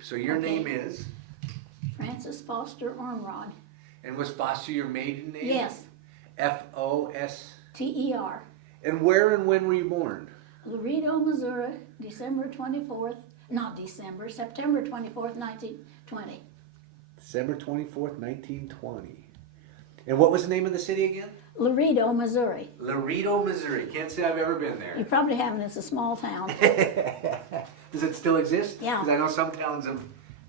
So your name is? Frances Foster Ormrod. And was Foster your maiden name? Yes. F-O-S? T-E-R. And where and when were you born? Laredo, Missouri, September 24th, 1920. December 24th, 1920. And what was the name of the city again? Laredo, Missouri. Laredo, Missouri. Can't say I've ever been You there. probably haven't, it's a small town. Does it still exist? Yeah. Because I know some towns have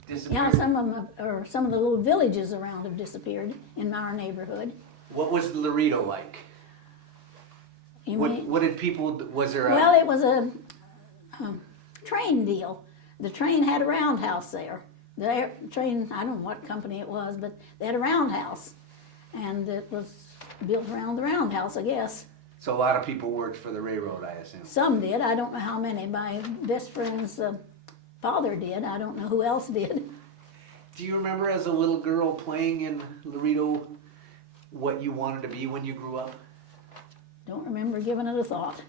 disappeared. Yeah, some of them, or some of the little villages around have disappeared in our neighborhood. What was Laredo like? You What, mean- what did people, was there a... Well, it was a train deal. The train had a roundhouse there. The train, I don't know what company it was, but they had a roundhouse. And it was built around the roundhouse, I guess. So a lot of people worked for the railroad, I assume. Some did, I don't know how many. My best friend's father did, I don't know who else did. Do you remember as a little girl playing in Laredo what you wanted to be when you grew up? Don't remember giving it a thought.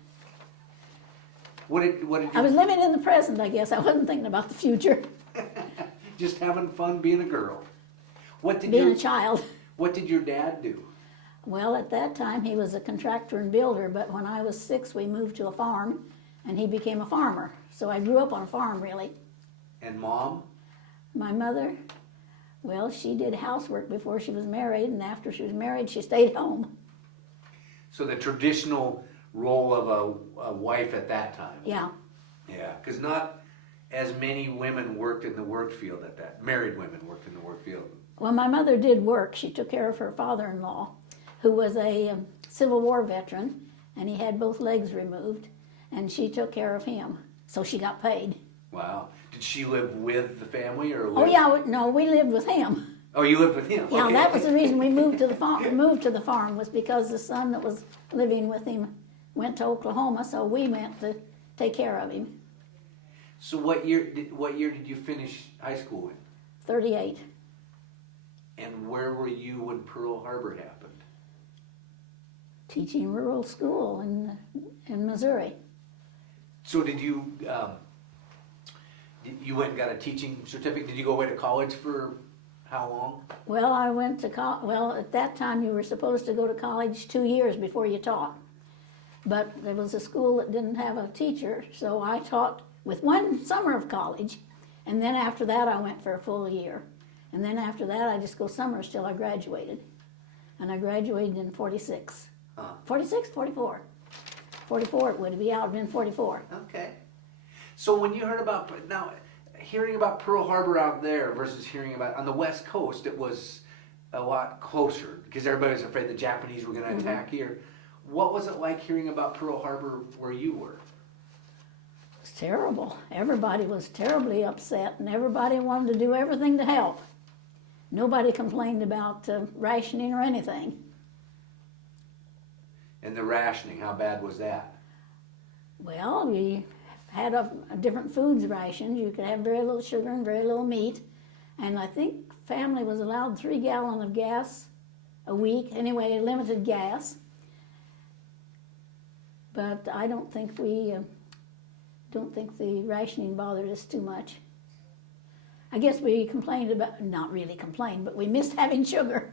What did I was you, living in the present, I guess. I wasn't thinking about the future, just having fun being a girl? What did being your, a child. what did your dad do? Well, at that time, he was a contractor and builder, but when I was 6, we moved to a farm, and he became a farmer. So I grew up on a farm, really. And mom? My mother, well, she did housework before she was married, and after she was married, she stayed home. So the traditional role of a wife at that time. Yeah, Yeah, because not as many women worked in the work field at that. Married women worked in the work field. well, my mother did work. She took care of her father-in-law, who was a Civil War veteran, and he had both legs removed, and she took care of him, so she got paid. Wow. Did she live with the family or? Oh yeah, no, we lived with him. Oh, you lived with him. Yeah, Okay. that was the reason we moved to the farm. Moved to the farm was because the son that was living with him went to Oklahoma, so we went to take care of him. So what year did you finish high school in? 38. And where were you when Pearl Harbor happened? Teaching rural school in Missouri. So did you you went and got a teaching certificate? Did you go away to college for how long? Well, I went to well, at that time you were supposed to go to college 2 years before you taught. But there was a school that didn't have a teacher, so I taught with one summer of college, and then after that I went for a full year. And then after that I just go summers till I graduated. And I graduated in 46. 46, 44. 44 it would be out, been 44. Okay. So when you heard about, now, hearing about Pearl Harbor out there versus hearing about, on the West Coast, it was a lot closer because everybody was afraid the Japanese were going to attack here. What was it like hearing about Pearl Harbor where you were? It was terrible. Everybody was terribly upset, and everybody wanted to do everything to help. Nobody complained about rationing or anything. And the rationing, how bad was that? Well, we had a different foods rations. You could have very little sugar and very little meat. And I think family was allowed 3 gallons of gas a week. Anyway, limited gas. But I don't think the rationing bothered us too much. I guess we complained about, not really complained, but we missed having sugar.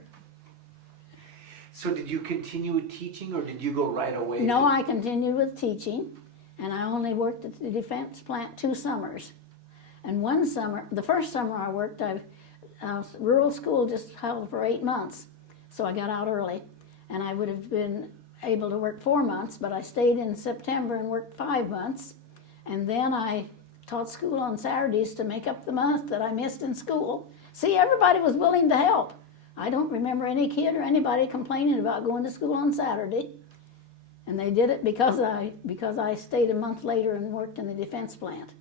So did you continue with teaching or did you go right away? No, I continued with teaching, and I only worked at the defense plant 2 summers. And one summer, the first summer I worked, rural school just held for 8 months, so I got out early. And I would have been able to work 4 months, but I stayed in September and worked 5 months. And then I taught school on Saturdays to make up the month that I missed in school. See, everybody was willing to help. I don't remember any kid or anybody complaining about going to school on Saturday. And they did it because I stayed a month later and worked in the defense plant.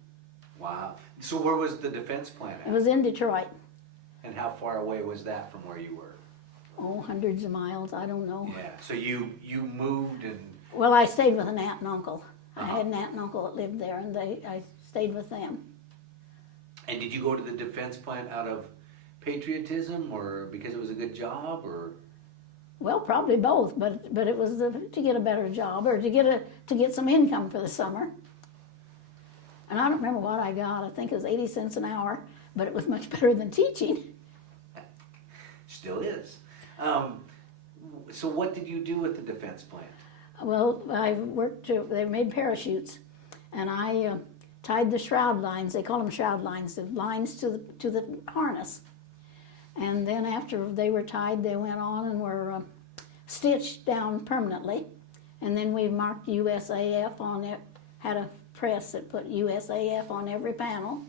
Wow. So where was the defense plant It at? was in Detroit. And how far away was that from where you were? Oh, hundreds of miles, I don't know. Yeah. So you moved and... Well, I stayed with an aunt and uncle. I had an aunt and uncle that lived there, and I stayed with them. And did you go to the defense plant out of patriotism or because it was a good job or? Well, probably both, but it was to get a better job or to get some income for the summer. And I don't remember what I got. I think it was 80 cents an hour. but it was much better than teaching. Still is. So what did you do at the defense plant? Well, I worked, they made parachutes, and I tied the shroud lines, they call them shroud lines, the lines to the harness. And then after they were tied, they went on and were stitched down permanently. And then we marked USAF on it, had a press that put USAF on every panel.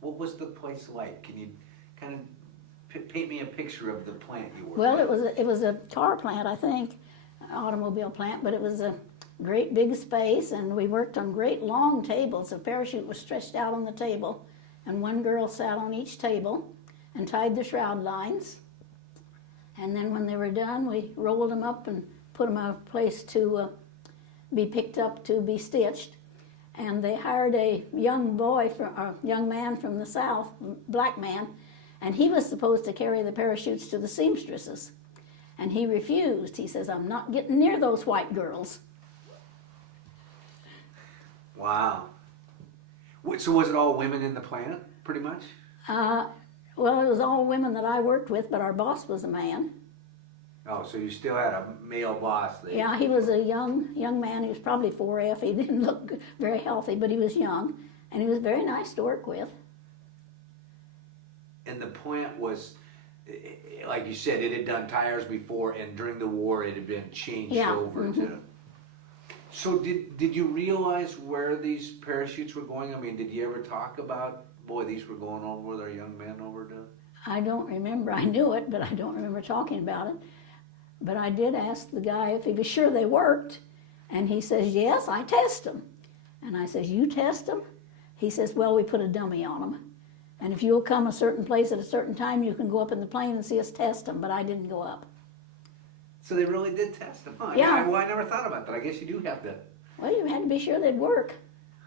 What was the place like? Can you kind of paint me a picture of the plant you worked Well, at? it was a car plant, I think, an automobile plant, but it was a great big space, and we worked on great long tables. The parachute was stretched out on the table, and one girl sat on each table and tied the shroud lines. And then when they were done, we rolled them up and put them in a place to be picked up to be stitched. And they hired a young man from the South, black man, and he was supposed to carry the parachutes to the seamstresses. And he refused. He says, "I'm not getting near those white girls." Wow. So was it all women in the plant, pretty much? Well, it was all women that I worked with, but our boss was a man. Oh, so you still had a male boss there. Yeah, he was a young man. He was probably 4F. He didn't look very healthy, but he was young, and he was very nice to work with. And the plant was, like you said, it had done tires before, and during the war it had been changed over to... So did you realize where these parachutes were going? I mean, did you ever talk about, boy, these were going over with our young men over to... I don't remember. I knew it, but I don't remember talking about it. But I did ask the guy if he was sure they worked, and he says, "Yes, I test them." And I says, "You test them?" He says, "Well, we put a dummy on them. And if you'll come a certain place at a certain time, you can go up in the plane and see us test them." But I didn't go up. So they really did test them, huh? Yeah. Well, I never thought about that. I guess you do have to... Well, you had to be sure they'd work.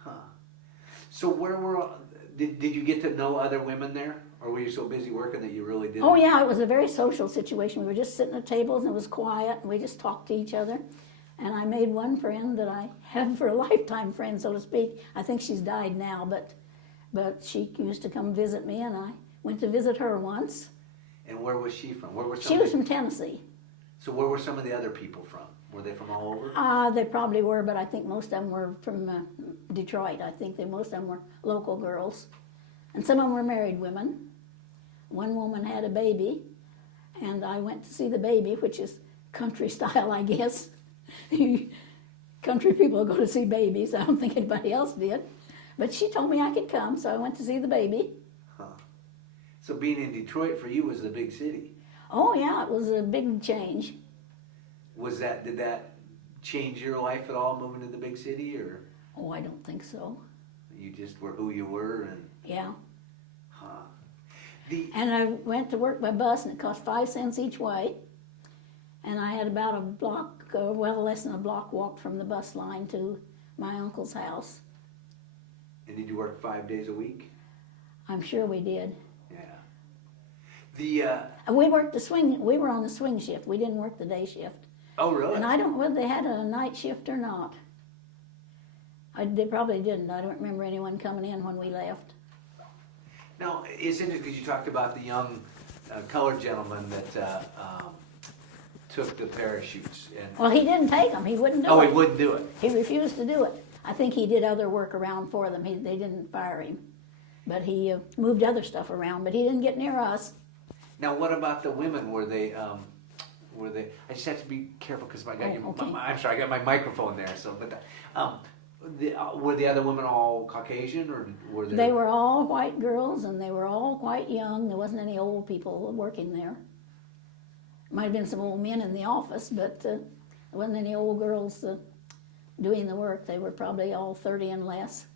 Huh. So where were... Did you get to know other women there? Or were you so busy working that you really didn't? Oh, yeah, it was a very social situation. We were just sitting at tables, and it was quiet, and we just talked to each other. And I made one friend that I have for a lifetime friend, so to speak. I think she's died now, but she used to come visit me, and I went to visit her once. And where was she from? Where were She was from Tennessee. So where were some of the other people from? Were they from all over? They probably were, but I think most of them were from Detroit. I think most of them were local girls. And some of them were married women. One woman had a baby, and I went to see the baby, which is country style, I guess. Country people go to see babies. I don't think anybody else did. But she told me I could come, so I went to see the baby. Huh. So being in Detroit for you was the big city. Oh, yeah, it was a big change. Did that change your life at all, moving to the big city, or? Oh, I don't think so. You just were who you were, and... Yeah. Huh. And I went to work by bus, and it cost 5 cents each way. And I had about a block, less than a block walk from the bus line to my uncle's house. And did you work 5 days a week? I'm sure we did. Yeah. We worked the swing. We were on the swing shift. We didn't work the day shift. Oh, really? And I don't know whether they had a night shift or not. They probably didn't. I don't remember anyone coming in when we left. Now, it's interesting because you talked about the young colored gentleman that took the parachutes. And... Well, he didn't take them. He wouldn't do it. Oh, he wouldn't do it. He refused to do it. I think he did other work around for them. They didn't fire him. But he moved other stuff around, but he didn't get near us. Now, what about the women? Were they? I just have to be careful because I got I'm sorry, I got my microphone there. So, but were the other women all Caucasian, or were they? They were all white girls, and they were all quite young. There wasn't any old people working there. Might have been some old men in the office, but there wasn't any old girls doing the work. They were probably all 30 and less.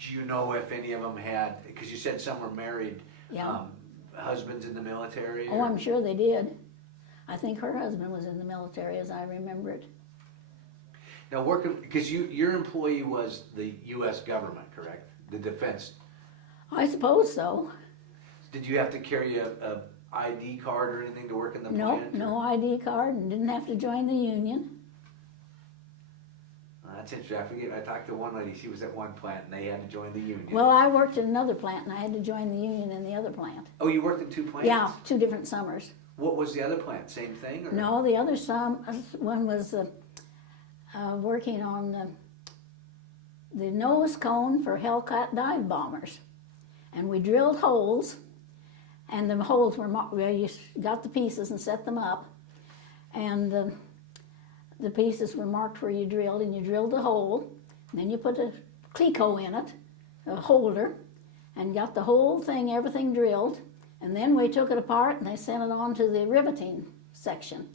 Do you know if any of them had? Because you said some were married. Yeah. Husbands in the military? Oh, I'm sure they did. I think her husband was in the military, as I remember it. Now, because your employee was the U.S. government, correct? The defense. I suppose so. Did you have to carry a ID card or anything to work in the plant? No ID card, and didn't have to join the union. That's interesting. I forget. I talked to one lady. She was at one plant, and they had to join the union. Well, I worked at another plant, and I had to join the union in the other plant. Oh, you worked in 2 plants? Yeah, 2 different summers. What was the other plant? Same thing? Or? No, the other one was working on the nose cone for Hellcat dive bombers. And we drilled holes, and the holes were where you got the pieces and set them up. And the pieces were marked where you drilled, and you drilled the hole. And then you put a cleco in it, a holder, and got the whole thing, everything drilled. And then we took it apart and they sent it on to the riveting section.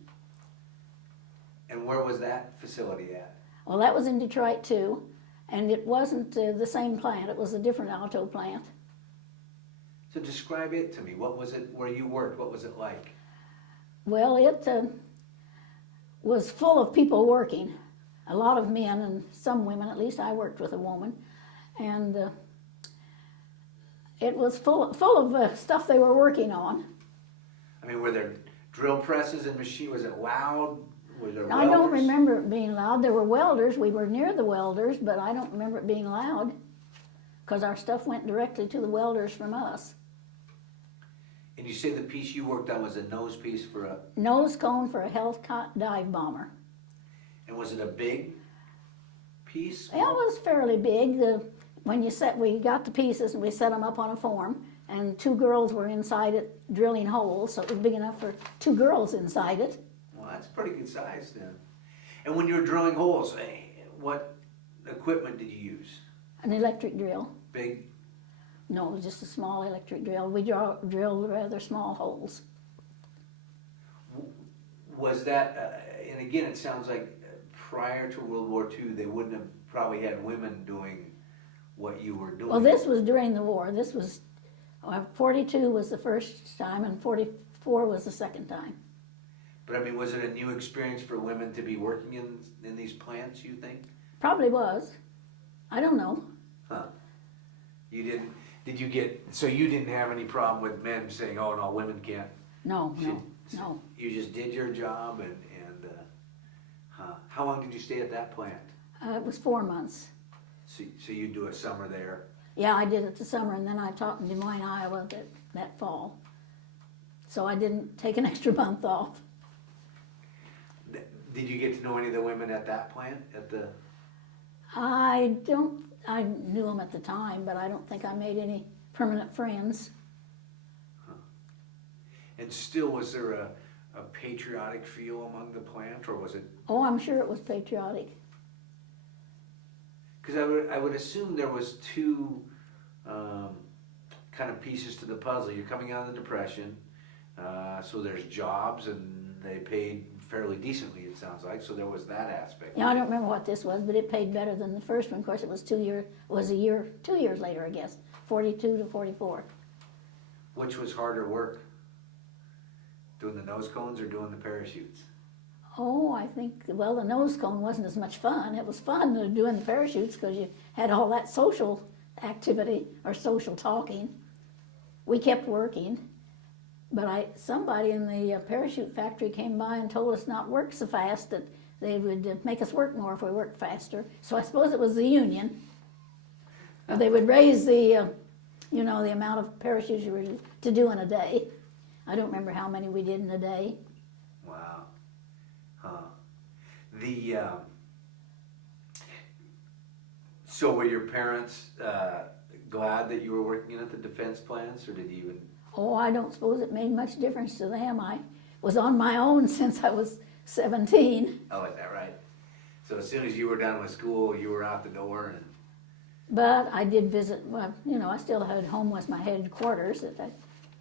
And where was that facility at? Well, that was in Detroit too, and it wasn't the same plant. It was a different auto plant. So describe it to me. What was it where you worked? What was it like? Well, it was full of people working, a lot of men and some women. At least I worked with a woman, and it was full of stuff they were working on. I mean, were there drill presses and machine? Was it loud? Were there I don't welders? remember it being loud. There were welders. We were near the welders, but I don't remember it being loud because our stuff went directly to the welders from us. And you say the piece you worked on was a nose piece for a... Nose cone for a Hellcat dive bomber. And was it a big piece? It was fairly big. We got the pieces and we set them up on a form, and 2 girls were inside it drilling holes, so it was big enough for 2 girls inside it. Well, that's pretty good size then. And when you were drilling holes, what equipment did you use? An electric drill. Big? No, it was just a small electric drill. We drilled rather small holes. Was that, and again, it sounds like prior to World War II, they wouldn't have probably had women doing what you were doing. Well, this was during the war. This was, 42 was the first time and 44 was the second time. But I mean, was it a new experience for women to be working in these plants, you think? Probably was. I don't know. Huh. You didn't, so you didn't have any problem with men saying, oh no, women can't? No. You just did your job and how long did you stay at that plant? It was 4 months. So you do a summer there? Yeah, I did it the summer, and then I taught in Des Moines, Iowa that fall. So I didn't take an extra month off. Did you get to know any of the women at that plant? I knew them at the time, but I don't think I made any permanent friends. Huh. And still, was there a patriotic feel among the plant, or was it? Oh, I'm sure it was patriotic. Because I would assume there was 2 kind of pieces to the puzzle. You're coming out of the Depression, so there's jobs, and they paid fairly decently, it sounds like, so there was that aspect. Yeah, I don't remember what this was, but it paid better than the first one. Of course, it was 2 years later, I guess, 42 to 44. Which was harder work? Doing the nose cones or doing the parachutes? Oh, I think, well, the nose cone wasn't as much fun. It was fun doing the parachutes because you had all that social activity or social talking. We kept working. But somebody in the parachute factory came by and told us not work so fast, that they would make us work more if we worked faster. So I suppose it was the union. They would raise the amount of parachutes you were to do in a day. I don't remember how many we did in a day. Wow. Huh. So were your parents glad that you were working at the defense plants, or did you even... Oh, I don't suppose it made much difference to them. I was on my own since I was 17. Oh, is that right? So as soon as you were done with school, you were out the door and... But I did visit, well, I still had home was my headquarters that I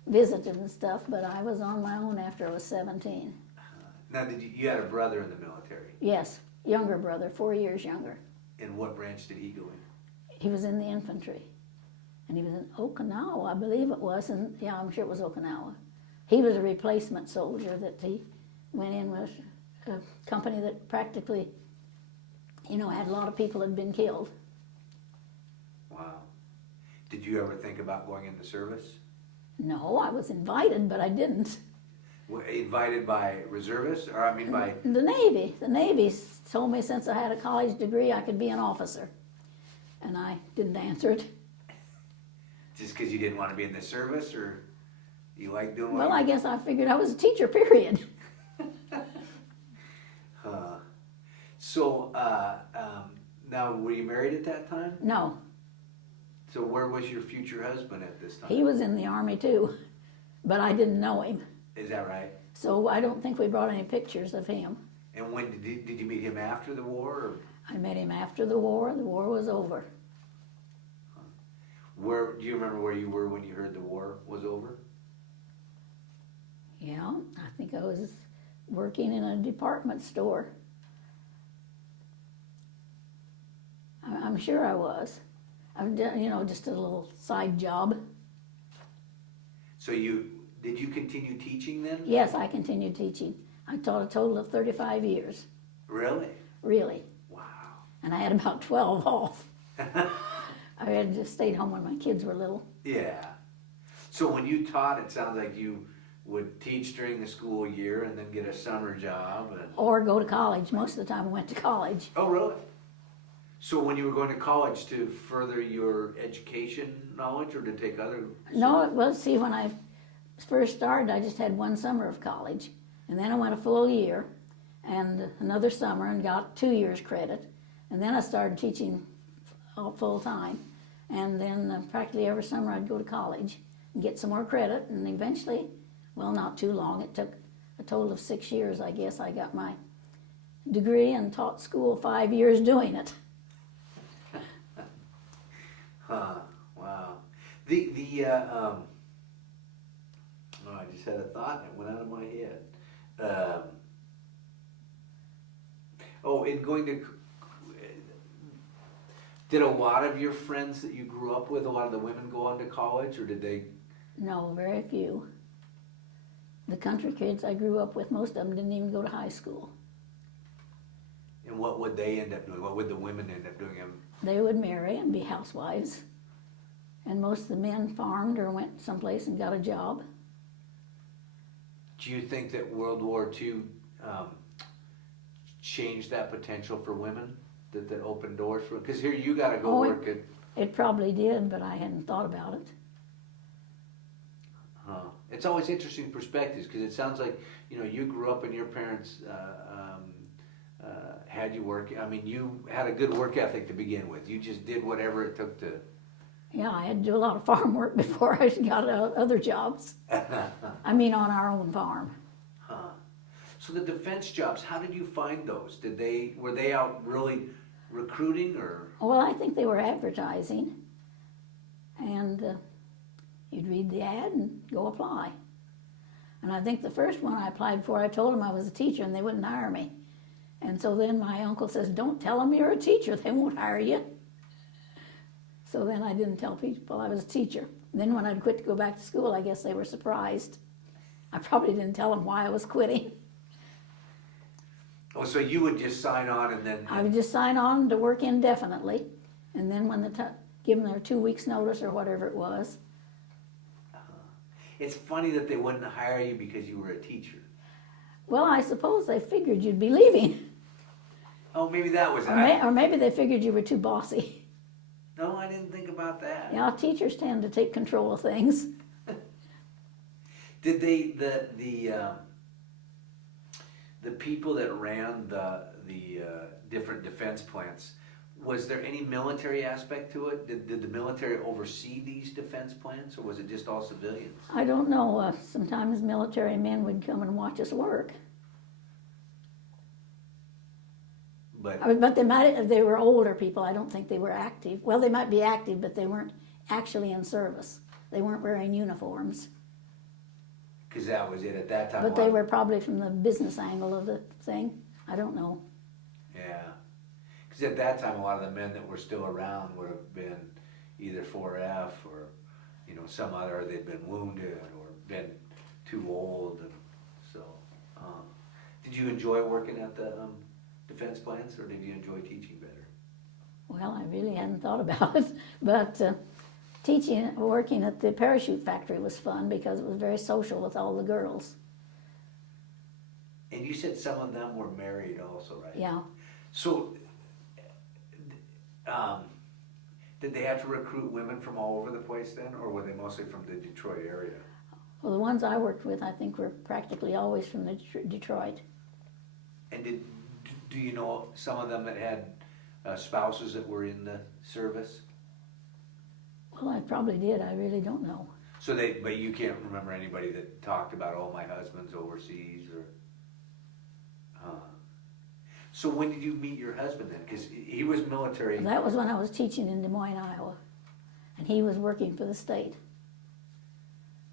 visited and stuff, but I was on my own after I was 17. Now, you had a brother in the military? Yes, younger brother, 4 years younger. In what branch did he go in? He was in the infantry. And he was in Okinawa, I believe it was, and yeah, I'm sure it was Okinawa. He was a replacement soldier that he went in with a company that practically, had a lot of people had been killed. Wow. Did you ever think about going into service? No, I was invited, but I didn't. Invited by reservists, or by... The Navy told me since I had a college degree I could be an officer. And I didn't answer it. Just because you didn't want to be in the service, or you like doing? Well, I guess I figured I was a teacher, period. So, now were you married at that time? No, So where was your future husband at this time? he was in the Army too, but I didn't know him. Is that right? So I don't think we brought any pictures of him. And when did you meet him after the war? Or I met him after the war. The war was over. where do you remember where you were when you heard the war was over? Yeah, I think I was working in a department store. I'm sure I was. I've done, just a little side job. So did you continue teaching then? Yes, I continued teaching. I taught a total of 35 years, Really? really. Wow. And I had about 12 off. I had just stayed home when my kids were little. Yeah. So when you taught, it sounds like you would teach during the school year and then get a summer job. Or go to college. Most of the time I went to college. Oh, really? So when you were going to college to further your education knowledge or to take other? No, it was, see, when I first started, I just had one summer of college. And then I went a full year and another summer and got 2 years credit. And then I started teaching full time. And then practically every summer I'd go to college and get some more credit. And eventually, well, not too long, it took a total of 6 years, I guess. I got my degree and taught school 5 years doing it. Wow. I just had a thought and it went out of my head. In going to, did a lot of your friends that you grew up with, a lot of the women go on to college, or did they? No, very few. The country kids I grew up with, most of them didn't even go to high school. And what would they end up doing? What would the women end up doing? They would marry and be housewives. And most of the men farmed or went someplace and got a job. Do you think that World War II changed that potential for women? That opened doors for? Because here you got to go work at. It probably did, but I hadn't thought about it. It's always interesting perspectives because it sounds like you grew up and your parents had you work. I mean, you had a good work ethic to begin with. You just did whatever it took to. Yeah, I had to do a lot of farm work before I got other jobs. I mean, on our own farm. So the defense jobs, how did you find those? Were they out really recruiting or? Well, I think they were advertising, and you'd read the ad and go apply. And I think the first one I applied for, I told them I was a teacher and they wouldn't hire me. And so then my uncle says, "Don't tell them you're a teacher, they won't hire you." So then I didn't tell people I was a teacher. And then when I'd quit to go back to school, I guess they were surprised. I probably didn't tell them why I was quitting. Oh, so you would just sign on and then. I would just sign on to work indefinitely, and then when give them their 2 weeks notice or whatever it was. It's funny that they wouldn't hire you because you were a teacher. Well, I suppose they figured you'd be leaving. Oh, maybe that was it. Or maybe they figured you were too bossy. No, I didn't think about that. Yeah, teachers tend to take control of things. Did the people that ran the different defense plants, was there any military aspect to it? Did the military oversee these defense plants, or was it just all civilians? I don't know. Sometimes military men would come and watch us work. But they were older people. I don't think they were active. Well, they might be active, but they weren't actually in service. They weren't wearing uniforms. Because that was it at that time. But they were probably from the business angle of the thing. I don't know. Yeah. Because at that time, a lot of the men that were still around would have been either 4F or, some other, they'd been wounded or been too old. And so, did you enjoy working at the defense plants, or did you enjoy teaching better? Well, I really hadn't thought about it. But working at the parachute factory was fun because it was very social with all the girls. And you said some of them were married also, right? Yeah. So, did they have to recruit women from all over the place then, or were they mostly from the Detroit area? Well, the ones I worked with, I think, were practically always from the Detroit. And do you know some of them that had spouses that were in the service? Well, I probably did. I really don't know. So but you can't remember anybody that talked about, oh, my husband's overseas, or. So when did you meet your husband then? Because he was military. Well, that was when I was teaching in Des Moines, Iowa, and he was working for the state.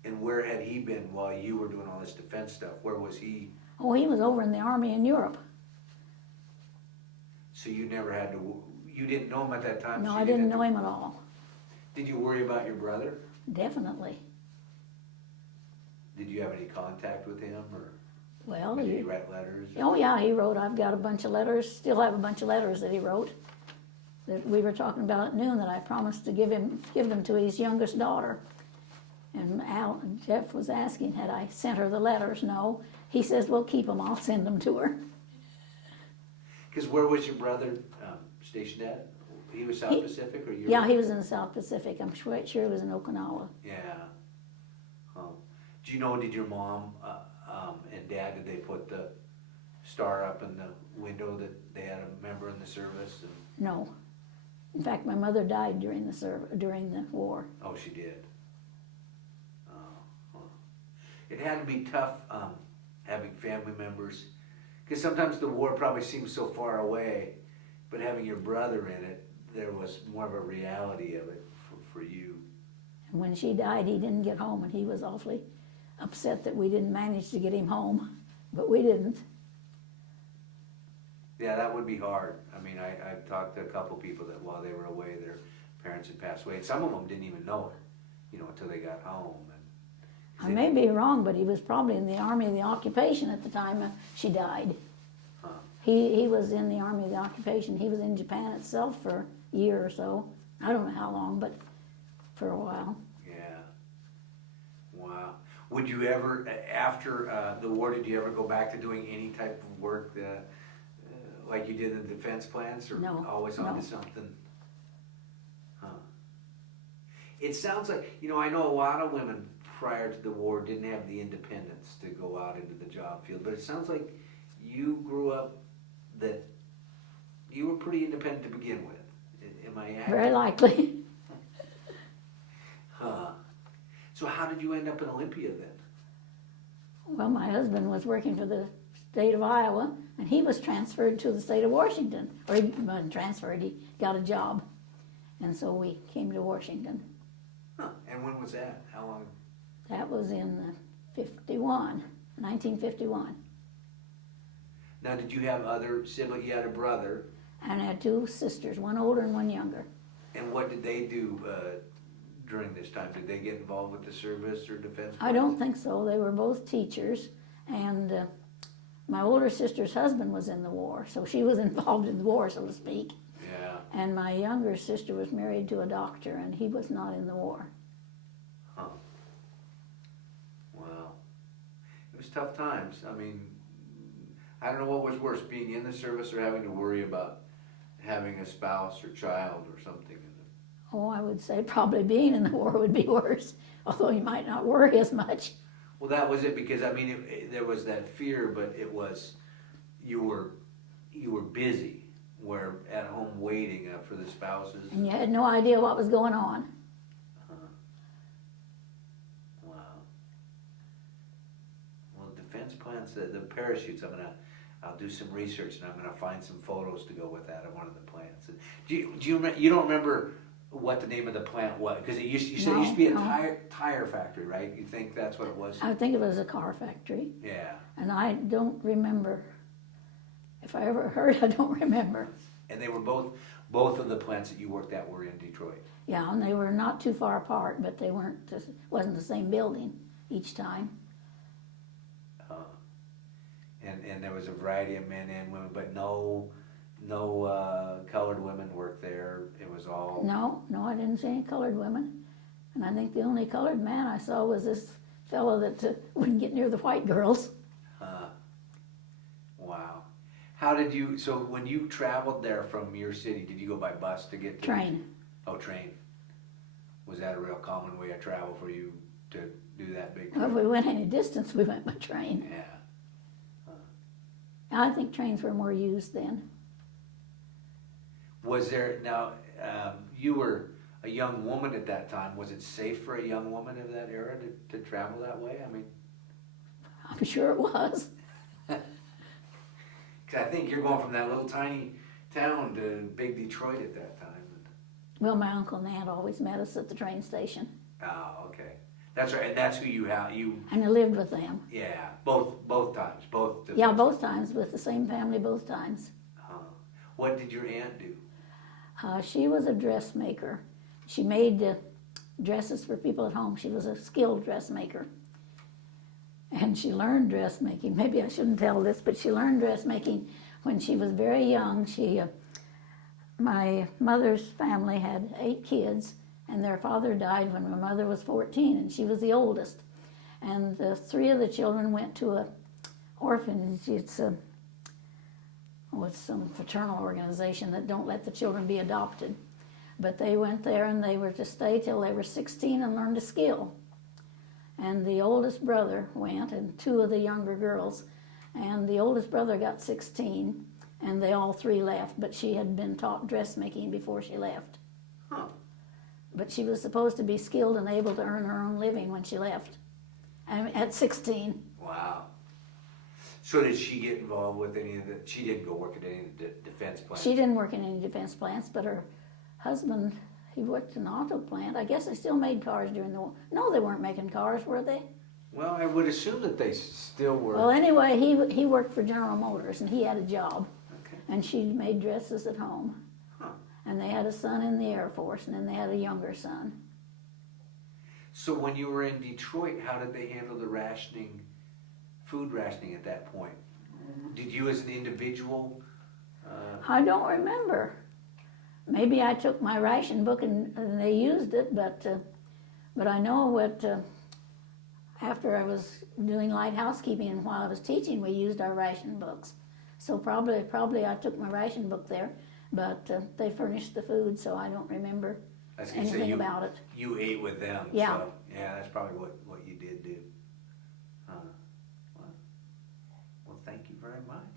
And where had he been while you were doing all this defense stuff? Where was he? Oh, he was over in the Army in Europe. So you never had to. You didn't know him at that time. No, so I you didn't have know him at all. Did you worry about your brother? Definitely. Did you have any contact with him, or Well, did he write letters? oh yeah, he wrote. I've got a bunch of letters. Still have a bunch of letters that he wrote. That we were talking about at noon. That I promised to give them to his youngest daughter. And Jeff was asking, had I sent her the letters? No. He says, well, keep them. I'll send them to her. Because where was your brother stationed at? He was South Pacific, or you? Yeah, he was in the South Pacific. I'm quite sure he was in Okinawa. Yeah. Do you know? Did your mom and dad, did they put the star up in the window that they had a member in the service? And, No. In fact, my mother died during the war. oh, she did. It had to be tough having family members, because sometimes the war probably seems so far away, but having your brother in it, there was more of a reality of it for you. And when she died, he didn't get home, and he was awfully upset that we didn't manage to get him home, but we didn't. Yeah, that would be hard. I mean, I've talked to a couple people that while they were away, their parents had passed away, and some of them didn't even know it, until they got home. I may be wrong, but he was probably in the Army of the Occupation at the time she died. Huh. He was in the Army of the Occupation. He was in Japan itself for a year or so. I don't know how long, but for a while. Yeah. Wow. Would you ever, after the war, did you ever go back to doing any type of work like you did in the defense plants, or No, always no. onto something? Huh. It sounds like, I know a lot of women prior to the war didn't have the independence to go out into the job field, but it sounds like you grew up that you were pretty independent to begin with. Am I accurate? Very likely. Huh. So how did you end up in Olympia then? Well, my husband was working for the state of Iowa, and he was transferred to the state of Washington. Or he wasn't transferred, he got a job. And so we came to Washington. Huh. And when was that? How long? That was in 1951. Now, did you have other siblings? You had a brother. And I had two sisters, one older and one younger. And what did they do during this time? Did they get involved with the service or defense? I don't think so. They were both teachers. And my older sister's husband was in the war, so she was involved in the war, so to speak. Yeah. And my younger sister was married to a doctor, and he was not in the war. Huh. Wow. It was tough times. I mean, I don't know what was worse, being in the service or having to worry about having a spouse or child or something. Oh, I would say probably being in the war would be worse, although you might not worry as much. Well, that was it, because I mean, there was that fear, but it was you were busy, where at home waiting for the spouses. And you had no idea what was going on. Wow. Well, defense plans, the parachutes. I'll do some research, and I'm gonna find some photos to go with that of one of the plants. Do you remember? You don't remember what the name of the plant was? Because you said it used to be a tire factory, right? You think that's what it was? I think it was a car factory. Yeah. And I don't remember. If I ever heard, I don't remember. And they were both of the plants that you worked at were in Detroit. Yeah, and they were not too far apart, but they wasn't the same building each time. And there was a variety of men and women, but no colored women worked there. It was all... No, I didn't see any colored women. And I think the only colored man I saw was this fellow that wouldn't get near the white girls. Wow. How did you, so when you traveled there from your city, did you go by bus to get to? Train. Oh, train. Was that a real common way of travel for you to do that big Well, trip? if we went any distance, we went by train. Yeah. I think trains were more used then. Was there, now, you were a young woman at that time. Was it safe for a young woman of that era to travel that way? I mean, I'm sure it was. 'cause I think you're going from that little tiny town to big Detroit at that time. Well, my uncle and aunt always met us at the train station, Oh, okay. That's right, and that's who you and I lived with them. yeah, both times, both. Yeah, both times, with the same family both times. What did your aunt do? She was a dressmaker. She made dresses for people at home. She was a skilled dressmaker. And she learned dressmaking. Maybe I shouldn't tell this, but she learned dressmaking when she was very young. My mother's family had 8 kids, and their father died when my mother was 14, and she was the oldest. And the 3 of the children went to a orphanage. It's some fraternal organization that don't let the children be adopted. But they went there, and they were to stay till they were 16 and learn a skill. And the oldest brother went, and 2 of the younger girls. And the oldest brother got 16, and they all 3 left, but she had been taught dressmaking before she left. Huh. But she was supposed to be skilled and able to earn her own living when she left, at 16. Wow. So did she get involved with any of the, she didn't go work at any of the defense plants? She didn't work in any defense plants, but her husband, he worked in an auto plant. I guess they still made cars during the war. No, they weren't making cars, were they? Well, I would assume that they still were. Well, anyway, he worked for General Motors, and he had a job. Okay. And she made dresses at home. Huh. And they had a son in the Air Force, and then they had a younger son. So when you were in Detroit, how did they handle the rationing, food rationing at that point? Did you as an individual? I don't remember. Maybe I took my ration book and they used it, but I know what, after I was doing light housekeeping and while I was teaching, we used our ration books. So probably I took my ration book there, but they furnished the food, so I don't remember anything about it. You ate with them. Yeah. So, yeah, that's probably what you did do. Well, thank you very much.